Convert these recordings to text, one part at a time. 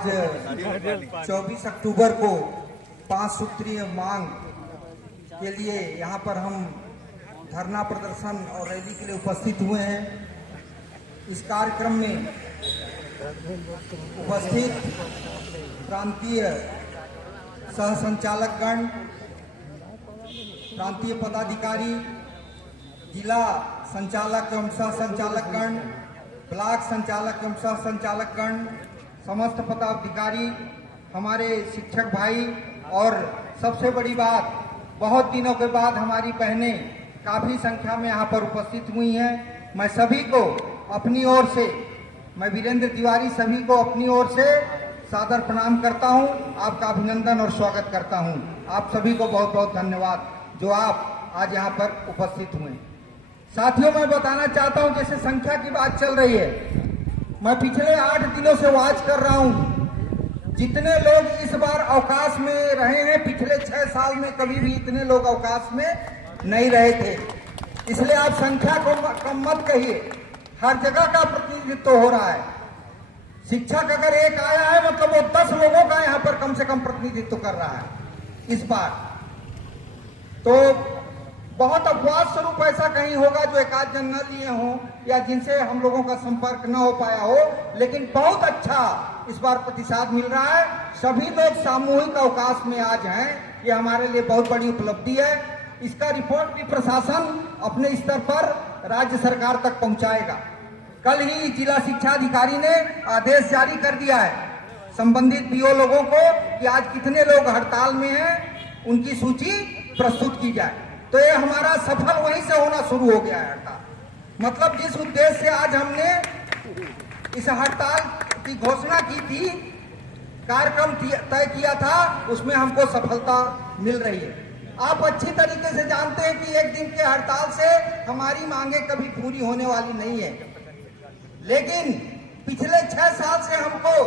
आज 24 अक्टूबर को 5 सूत्रीय मांग के लिए यहाँ पर हम धरना प्रदर्शन और रैली के लिए उपस्थित हुए हैं। इस कार्यक्रम में उपस्थित प्रांतीय सह संचालकगण, प्रांतीय पदाधिकारी, जिला संचालक एवं सह संचालकगण, ब्लॉक संचालक एवं सह संचालकगण, समस्त पदाधिकारी, हमारे शिक्षक भाई और सबसे बड़ी बात, बहुत दिनों के बाद हमारी बहनें काफी संख्या में यहाँ पर उपस्थित हुई हैं। मैं सभी को अपनी ओर से, मैं वीरेंद्र तिवारी सभी को अपनी ओर से सादर प्रणाम करता हूँ, आपका अभिनंदन और स्वागत करता हूँ। आप सभी को बहुत बहुत धन्यवाद जो आप आज यहाँ पर उपस्थित हुए। साथियों, मैं बताना चाहता हूँ, जैसे संख्या की बात चल रही है, मैं पिछले 8 दिनों से वाच कर रहा हूँ। जितने लोग इस बार अवकाश में रहे हैं, पिछले 6 साल में कभी भी इतने लोग अवकाश में नहीं रहे थे। इसलिए आप संख्या को कम मत कहिए, हर जगह का प्रतिनिधित्व हो रहा है। शिक्षक अगर एक आया है मतलब वो 10 लोगों का यहाँ पर कम से कम प्रतिनिधित्व कर रहा है इस बार। तो बहुत अपवाद स्वरूप ऐसा कहीं होगा जो एक आध जन न लिए हों या जिनसे हम लोगों का संपर्क न हो पाया हो, लेकिन बहुत अच्छा इस बार प्रतिसाद मिल रहा है। सभी लोग सामूहिक अवकाश में आज हैं, ये हमारे लिए बहुत बड़ी उपलब्धि है। इसका रिपोर्ट भी प्रशासन अपने स्तर पर राज्य सरकार तक पहुंचाएगा। कल ही जिला शिक्षा अधिकारी ने आदेश जारी कर दिया है संबंधित बीओ लोगों को कि आज कितने लोग हड़ताल में हैं, उनकी सूची प्रस्तुत की जाए। तो ये हमारा सफल वहीं से होना शुरू हो गया है हड़ताल। मतलब जिस उद्देश्य से आज हमने इस हड़ताल की घोषणा की थी, कार्यक्रम तय किया था, उसमें हमको सफलता मिल रही है। आप अच्छी तरीके से जानते हैं कि एक दिन के हड़ताल से हमारी मांगे कभी पूरी होने वाली नहीं है, लेकिन पिछले 6 साल से हमको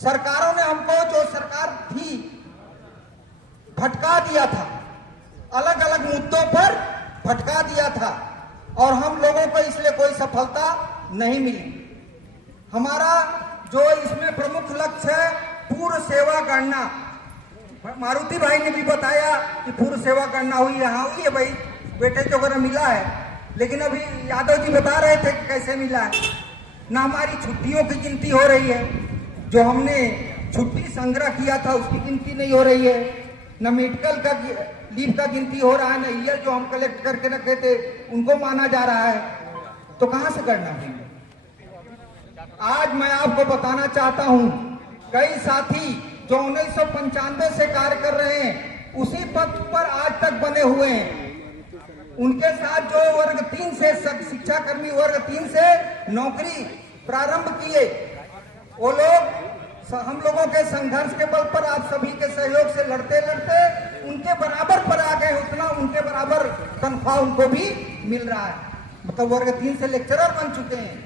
सरकारों ने, हमको जो सरकार थी, भटका दिया था, अलग अलग मुद्दों पर भटका दिया था और हम लोगों को इसलिए कोई सफलता नहीं मिली। हमारा जो इसमें प्रमुख लक्ष्य है पूर्व सेवा गणना, मारुति भाई ने भी बताया कि पूर्व सेवा गणना हुई, यहाँ हुई है भाई, वेटेज वगैरह मिला है, लेकिन अभी यादव जी बता रहे थे कि कैसे मिला है। ना हमारी छुट्टियों की गिनती हो रही है, जो हमने छुट्टी संग्रह किया था उसकी गिनती नहीं हो रही है, न मेडिकल का लीव का गिनती हो रहा है, न ईयर जो हम कलेक्ट करके रखे थे उनको माना जा रहा है। तो कहां से करना है? आज मैं आपको बताना चाहता हूं, कई साथी जो 1995 से कार्य कर रहे हैं, उसी पद पर आज तक बने हुए हैं। उनके साथ जो वर्ग 3 से शिक्षाकर्मी वर्ग 3 से नौकरी प्रारंभ किए, वो लोग हम लोगों के संघर्ष के बल पर, आप सभी के सहयोग से लड़ते लड़ते उनके बराबर पर आ गए, उतना उनके बराबर तनख्वाह उनको भी मिल रहा है। मतलब वर्ग 3 से लेक्चरर बन चुके हैं,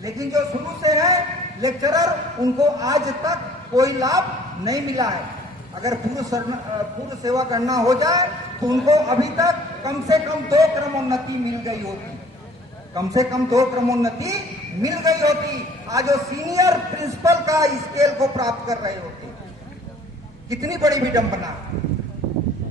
लेकिन जो शुरू से है लेक्चरर, उनको आज तक कोई लाभ नहीं मिला है। अगर पूर्व सेवा गणना हो जाए तो उनको अभी तक कम से कम 2 क्रमोन्नति मिल गई होती, कम से कम 2 क्रमोन्नति मिल गई होती। आज वो सीनियर प्रिंसिपल का स्केल को प्राप्त कर रहे होते। कितनी बड़ी विडंबना।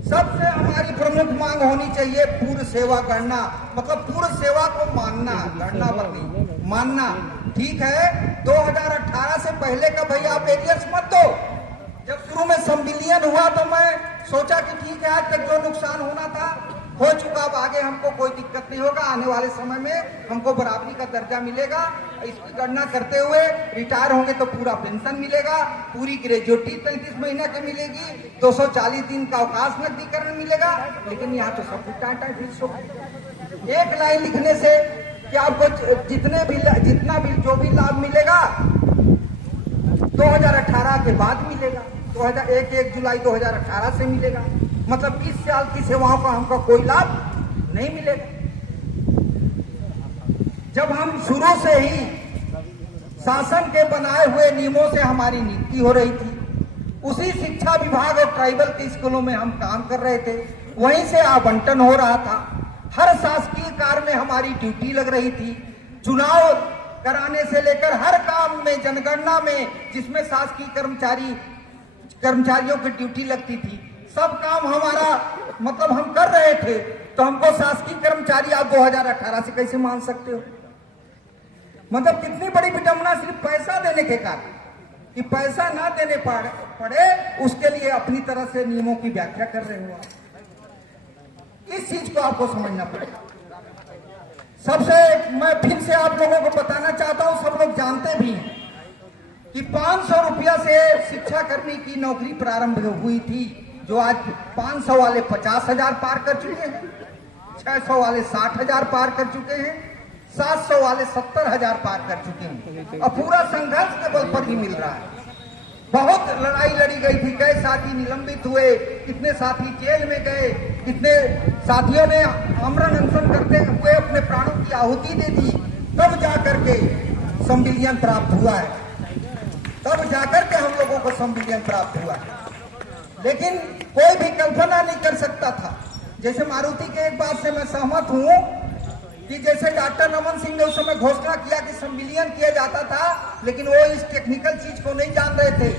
सबसे हमारी प्रमुख मांग होनी चाहिए पूर्व सेवा गणना, मतलब पूर्व सेवा को मानना, गणना पर नहीं, मानना। ठीक है, 2018 से पहले का भैया आप एरियर्स मत दो। जब शुरू में संविलियन हुआ तो मैं सोचा कि ठीक है, आज तक जो नुकसान होना था हो चुका, अब आगे हमको कोई दिक्कत नहीं होगा, आने वाले समय में हमको बराबरी का दर्जा मिलेगा। इसकी गणना करते हुए रिटायर होंगे तो पूरा पेंशन मिलेगा, पूरी ग्रेजुएटी 33 महीने की मिलेगी, 240 दिन का अवकाश नकदीकरण मिलेगा। लेकिन यहाँ तो सब कुछ टाइम फिक्स हो गया। एक लाइन लिखने से कि आपको जितना भी जो भी लाभ मिलेगा 2018 के बाद मिलेगा, 1 जुलाई 2018 से मिलेगा। मतलब 20 साल की सेवाओं का हमको कोई लाभ नहीं मिलेगा। जब हम शुरू से ही शासन के बनाए हुए नियमों से हमारी नियुक्ति हो रही थी, उसी शिक्षा विभाग और ट्राइबल के स्कूलों में हम काम कर रहे थे, वहीं से आवंटन हो रहा था। हर शासकीय कार्य में हमारी ड्यूटी लग रही थी। चुनाव कराने से लेकर हर काम में, जनगणना में जिसमें शासकीय कर्मचारियों की ड्यूटी लगती थी, सब काम हमारा मतलब हम कर रहे थे, तो हमको शासकीय कर्मचारी आप 2018 से कैसे मान सकते हो? मतलब कितनी बड़ी विडंबना सिर्फ पैसा देने के कारण, कि पैसा ना देने पड़े उसके लिए अपनी तरह से नियमों की व्याख्या कर रहे हो आप। इस चीज को आपको समझना पड़ेगा। सबसे मैं फिर से आप लोगों को बताना चाहता हूं, सब लोग जानते भी हैं कि 500 रुपया से शिक्षा कर्मी की नौकरी प्रारंभ हुई थी, जो आज 500 वाले 50,000 पार कर चुके हैं, 600 वाले 60,000 पार कर चुके हैं, 700 वाले 70,000 पार कर चुके हैं। और पूरा संघर्ष के बल पर ही मिल रहा है। बहुत लड़ाई लड़ी गई थी, कई साथी निलंबित हुए, कितने साथी जेल में गए, कितने साथियों ने आमरण अनशन करते हुए अपने प्राणों की आहुति दे दी, तब जाकर के संविलियन प्राप्त हुआ है, तब जाकर के हम लोगों को संविलियन प्राप्त हुआ है। लेकिन कोई भी कल्पना नहीं कर सकता था। जैसे मारुति के एक बात से मैं सहमत हूं कि जैसे डॉक्टर रमन सिंह ने उस समय घोषणा किया कि संविलियन किया जाता था, लेकिन वो इस टेक्निकल चीज को नहीं जान रहे थे।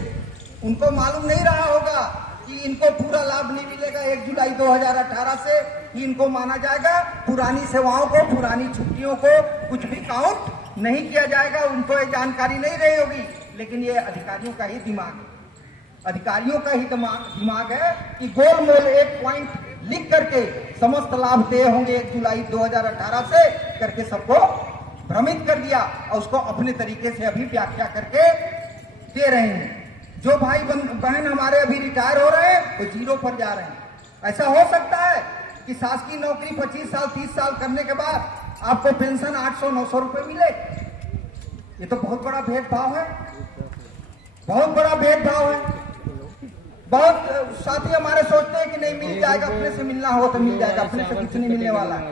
उनको मालूम नहीं रहा होगा कि इनको पूरा लाभ नहीं मिलेगा 1 जुलाई 2018 से, कि इनको माना जाएगा पुरानी सेवाओं को, पुरानी छुट्टियों को कुछ भी काउंट नहीं किया जाएगा। उनको ये जानकारी नहीं रही होगी, लेकिन ये अधिकारियों का ही दिमाग है, अधिकारियों का ही दिमाग है कि गोल मोल एक पॉइंट लिख करके समस्त लाभ दे होंगे 1 जुलाई 2018 से करके सबको भ्रमित कर दिया, और उसको अपने तरीके से अभी व्याख्या करके दे रहे हैं। जो भाई बहन हमारे अभी रिटायर हो रहे हैं वो 0 पर जा रहे हैं। ऐसा हो सकता है कि शासकीय नौकरी 25 साल 30 साल करने के बाद आपको पेंशन 800-900 रुपए मिले? ये तो बहुत बड़ा भेदभाव है, बहुत बड़ा भेदभाव है। बहुत साथी हमारे सोचते हैं कि नहीं मिल जाएगा, अपने से मिलना हो तो मिल जाएगा, अपने से कुछ नहीं मिलने वाला है।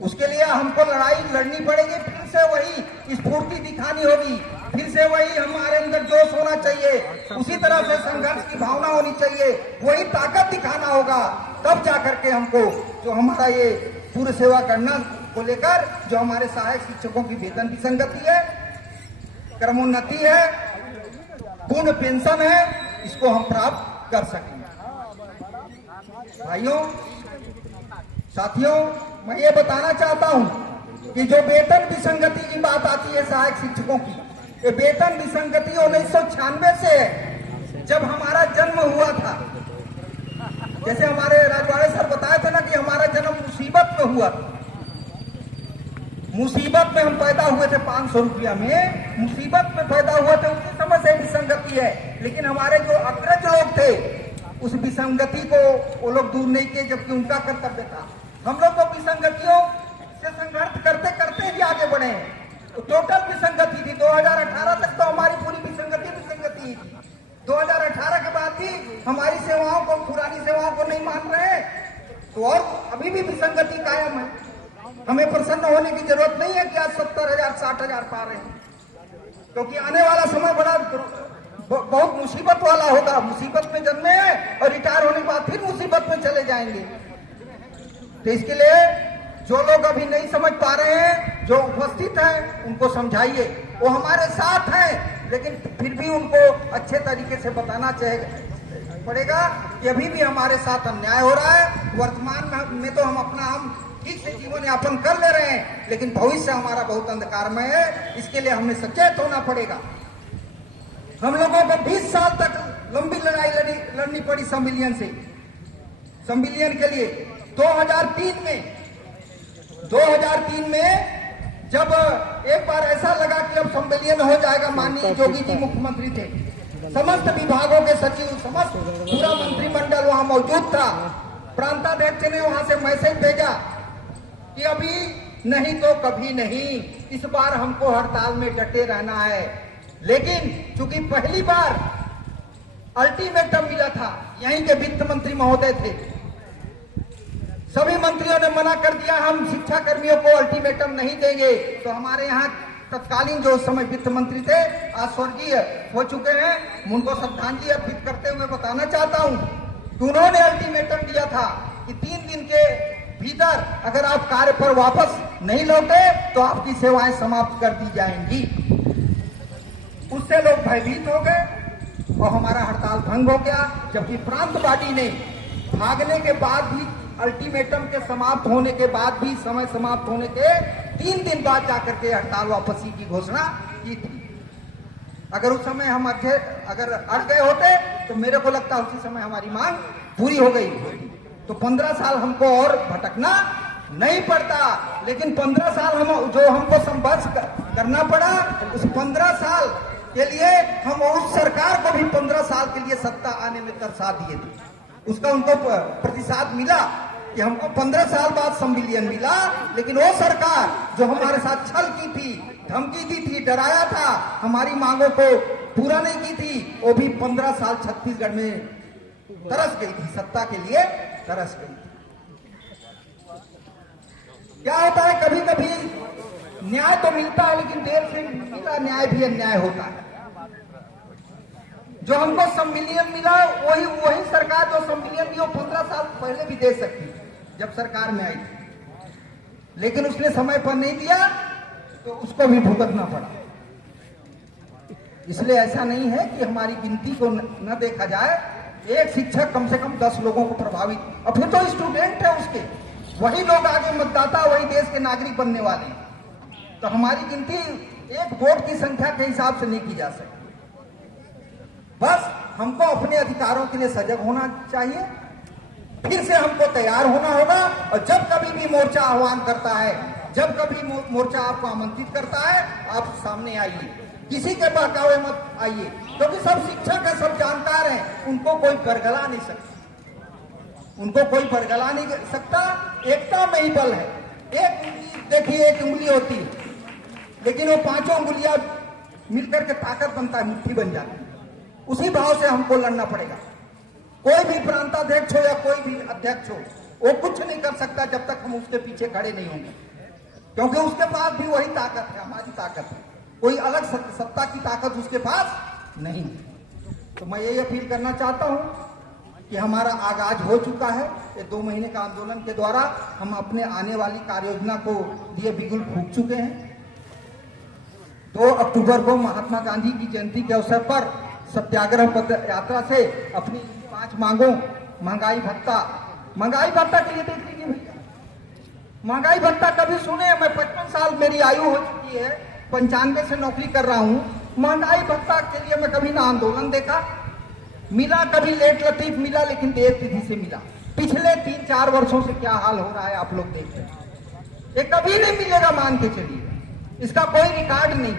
उसके लिए हमको लड़ाई लड़नी पड़ेगी, फिर से वही स्फूर्ति दिखानी होगी, फिर से वही हमारे अंदर जोश होना चाहिए, उसी तरह से संघर्ष की भावना होनी चाहिए, वही ताकत दिखाना होगा, तब जाकर के हमको जो हमारा ये पूर्व सेवा करना को लेकर जो हमारे सहायक शिक्षकों की वेतन विसंगति है, क्रमोन्नति है, पूर्ण पेंशन है, इसको हम प्राप्त कर सकेंगे। भाइयों साथियों, मैं ये बताना चाहता हूं कि जो वेतन विसंगति की बात आती है सहायक शिक्षकों की, ये वेतन विसंगति 1996 से है, जब हमारा जन्म हुआ था। जैसे हमारे राजवाड़े सर बताए थे ना कि हमारा जन्म मुसीबत में हुआ था, मुसीबत में हम पैदा हुए थे, 500 रुपया में मुसीबत में पैदा हुए थे, उसी समय से विसंगति है। लेकिन हमारे जो अग्रज लोग थे उस विसंगति को वो लोग दूर नहीं किए, जबकि उनका कर्तव्य था। हम लोग तो विसंगतियों से संघर्ष करते करते ही आगे बढ़े। तो टोटल विसंगति थी 2018 तक, तो हमारी पूरी विसंगति थी। 2018 के बाद भी हमारी सेवाओं को, पुरानी सेवाओं को नहीं मान रहे, तो और अभी भी विसंगति कायम है। हमें प्रसन्न होने की जरूरत नहीं है कि आज 70,000 60,000 पा रहे हैं, क्योंकि आने वाला समय बड़ा बहुत मुसीबत वाला होगा। मुसीबत में जन्मे हैं और रिटायर होने के बाद फिर मुसीबत में चले जाएंगे। तो इसके लिए जो लोग अभी नहीं समझ पा रहे हैं, जो उपस्थित हैं, उनको समझाइए। वो हमारे साथ हैं, लेकिन फिर भी उनको अच्छे तरीके से बताना पड़ेगा कि अभी भी हमारे साथ अन्याय हो रहा है। वर्तमान में तो हम अपना ठीक से जीवन यापन कर ले रहे हैं, लेकिन भविष्य हमारा बहुत अंधकारमय है। इसके लिए हमें सचेत होना पड़ेगा। हम लोगों को 20 साल तक लंबी लड़ाई लड़नी पड़ी संविलियन से, संविलियन के लिए। 2003 में जब एक बार ऐसा लगा कि अब संविलियन हो जाएगा, माननीय योगी जी मुख्यमंत्री थे, समस्त विभागों के सचिव, समस्त पूरा मंत्रिमंडल वहां मौजूद था। प्रांताध्यक्ष ने वहां से मैसेज भेजा कि अभी नहीं तो कभी नहीं, इस बार हमको हड़ताल में डटे रहना है। लेकिन चूंकि पहली बार अल्टीमेटम मिला था, यहीं के वित्त मंत्री महोदय थे, सभी मंत्रियों ने मना कर दिया हम शिक्षा कर्मियों को अल्टीमेटम नहीं देंगे। तो हमारे यहाँ तत्कालीन जो उस समय वित्त मंत्री थे, आज स्वर्गीय हो चुके हैं, उनको श्रद्धांजलि अर्पित करते हुए बताना चाहता हूं कि उन्होंने अल्टीमेटम दिया था कि 3 दिन के भीतर अगर आप कार्य पर वापस नहीं लौटे तो आपकी सेवाएं समाप्त कर दी जाएंगी। उससे लोग भयभीत हो गए और हमारा हड़ताल भंग हो गया, जबकि प्रांतवादी ने भागने के बाद भी, अल्टीमेटम के समाप्त होने के बाद भी, समय समाप्त होने के 3 दिन बाद जाकर के हड़ताल वापसी की घोषणा की थी। अगर उस समय हम अगर अड़ गए होते तो मेरे को लगता है उसी समय हमारी मांग पूरी हो गई होती, तो 15 साल हमको और भटकना नहीं पड़ता। लेकिन 15 साल जो हमको संघर्ष करना पड़ा, उस 15 साल के लिए हम उस सरकार को भी 15 साल के लिए सत्ता आने में तरसा दिए थे। उसका उनको प्रतिसाद मिला कि हमको 15 साल बाद संविलियन मिला, लेकिन वो सरकार जो हमारे साथ छल की थी, धमकी दी थी, डराया था, हमारी मांगों को पूरा नहीं की थी, वो भी 15 साल छत्तीसगढ़ में तरस गई थी, सत्ता के लिए तरस गई थी। क्या होता है, कभी कभी न्याय तो मिलता है, लेकिन देर से मिला न्याय भी अन्याय होता है। जो हमको संविलियन मिला, वही सरकार जो संविलियन भी वो 15 साल पहले भी दे सकती जब सरकार में आई थी, लेकिन उसने समय पर नहीं दिया तो उसको भी भुगतना पड़ा। इसलिए ऐसा नहीं है कि हमारी गिनती को न देखा जाए। एक शिक्षक कम से कम 10 लोगों को प्रभावित, और फिर तो स्टूडेंट है उसके, वही लोग आगे मतदाता, वही देश के नागरिक बनने वाले। तो हमारी गिनती एक वोट की संख्या के हिसाब से नहीं की जा सकती। बस हमको अपने अधिकारों के लिए सजग होना चाहिए, फिर से हमको तैयार होना होगा, और जब कभी भी मोर्चा आह्वान करता है, जब कभी मोर्चा आपको आमंत्रित करता है, आप सामने आइए, किसी के बहकावे मत आइए, क्योंकि सब शिक्षक है, सब जानकार हैं, उनको कोई बरगला नहीं सकता, उनको कोई बरगला नहीं सकता। एकता में ही बल है। एक उंगली देखिए, एक उंगली होती है, लेकिन वो 5 उंगलियां मिलकर के ताकत बनता है, मुट्ठी बन जाती है। उसी भाव से हमको लड़ना पड़ेगा। कोई भी प्रांताध्यक्ष हो या कोई भी अध्यक्ष हो, वो कुछ नहीं कर सकता जब तक हम उसके पीछे खड़े नहीं होंगे, क्योंकि उसके पास भी वही ताकत है, हमारी ताकत है, कोई अलग सत्ता की ताकत उसके पास नहीं। तो मैं यही अपील करना चाहता हूं कि हमारा आगाज हो चुका है। ये 2 महीने का आंदोलन के द्वारा हम अपने आने वाली कार्य योजना को लिए बिगुल फूंक चुके हैं। 2 अक्टूबर को महात्मा गांधी की जयंती के अवसर पर सत्याग्रह पद यात्रा से अपनी 5 मांगों, महंगाई भत्ता के लिए देख लीजिए भैया, महंगाई भत्ता कभी सुने? मैं 55 साल मेरी आयु हो चुकी है, 95 से नौकरी कर रहा हूँ। महंगाई भत्ता के लिए मैं कभी ना आंदोलन देखा, मिला कभी लेट लतीफ मिला, लेकिन देर तिथि से मिला। पिछले 3-4 वर्षों से क्या हाल हो रहा है आप लोग देख रहे हैं। ये कभी नहीं मिलेगा, मान के चलिए, इसका कोई रिकॉर्ड नहीं।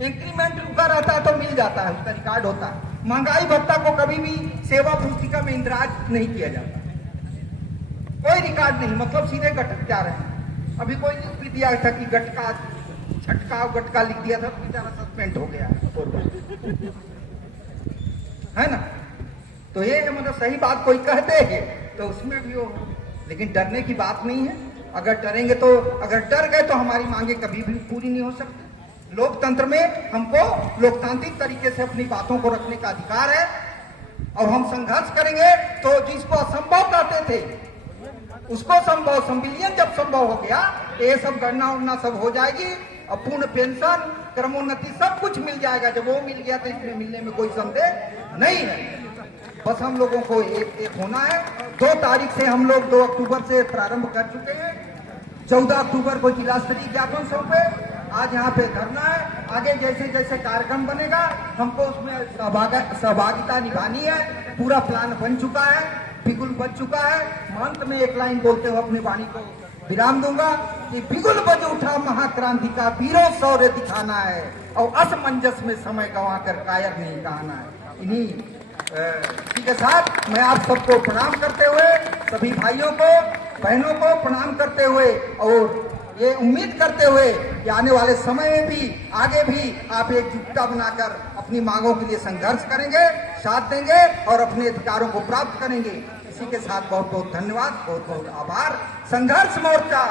इंक्रीमेंट रुका रहता है तो मिल जाता है, उसका रिकॉर्ड होता है। महंगाई भत्ता को कभी भी सेवा पुस्तिका में इंदराज नहीं किया जाता, कोई रिकॉर्ड नहीं, मतलब सीधे गटक जा रहे हैं। अभी कोई लिख भी दिया था कि गटका गटका लिख दिया था, बेचारा सस्पेंड हो गया है ना। तो ये मतलब सही बात कोई कहते हैं तो उसमें भी हो, लेकिन डरने की बात नहीं है। अगर डरेंगे तो, अगर डर गए तो हमारी मांगे कभी भी पूरी नहीं हो सकती। लोकतंत्र में हमको लोकतांत्रिक तरीके से अपनी बातों को रखने का अधिकार है, और हम संघर्ष करेंगे तो जिसको असंभव कहते थे उसको संभव, संविलियन जब संभव हो गया तो ये सब गणना उड़ना सब हो जाएगी, और पूर्ण पेंशन, क्रमोन्नति सब कुछ मिल जाएगा। जब वो मिल गया तो इसमें मिलने में कोई संदेह नहीं है। बस हम लोगों को एक होना है। 2 तारीख से हम लोग 2 अक्टूबर से प्रारंभ कर चुके हैं। 14 अक्टूबर को जिला स्तरीय ज्ञापन सौंपे, आज यहाँ पे धरना है। आगे जैसे जैसे कार्यक्रम बनेगा हमको उसमें सहभागिता निभानी है। पूरा प्लान बन चुका है, बिगुल बज चुका है। अंत में एक लाइन बोलते हुए अपनी वाणी को विराम दूंगा कि बिगुल बज उठा महाक्रांति का, वीरों शौर्य दिखाना है, और असमंजस में समय गंवा कर कायर नहीं कहना है। इन्हीं के साथ मैं आप सबको प्रणाम करते हुए, सभी भाइयों को बहनों को प्रणाम करते हुए, और ये उम्मीद करते हुए कि आने वाले समय में भी, आगे भी आप एकजुटता बनाकर अपनी मांगों के लिए संघर्ष करेंगे, साथ देंगे और अपने अधिकारों को प्राप्त करेंगे। इसी के साथ बहुत बहुत धन्यवाद, बहुत बहुत आभार। संघर्ष मोर्चा।